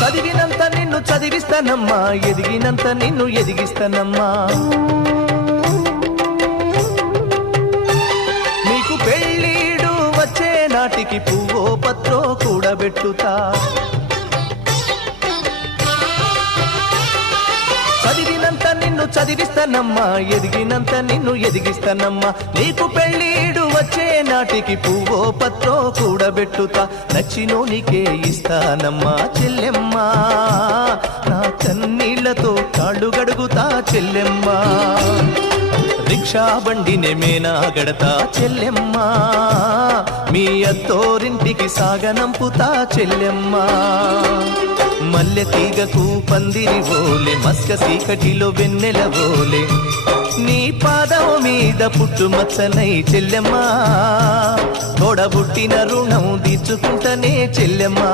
చదివినంత నిన్ను చదివిస్తానమ్మా, ఎదిగినంత నిన్ను ఎదిగిస్తానమ్మా. నీకు పెళ్ళీడు వచ్చే నాటికి పువ్వో పత్రో కూడబెట్టుతా. చదివినంత నిన్ను చదివిస్తానమ్మా, ఎదిగినంత నిన్ను ఎదిగిస్తానమ్మా. నీకు పెళ్ళీడు వచ్చే నాటికి పువ్వో పత్రో కూడబెట్టుతా. నచ్చినోనికే ఇస్తానమ్మా చెల్లెమ్మా, నా కన్నీళ్లతో కాళ్ళు గడుగుతా చెల్లెమ్మా. రిక్షా బండినే మేనా గడతా చెల్లెమ్మా, మీ అత్తోరింటికి సాగనంపుతా చెల్లెమ్మా. మల్లె తీగకు పందిరి ఓలే, మస్క సీకటిలో వెన్నెల ఓలే, నీ పాదం మీద పుట్టుమచ్చనై చెల్లెమ్మా. తోడబుట్టిన రుణం తీర్చుకుంటనే చెల్లెమ్మా,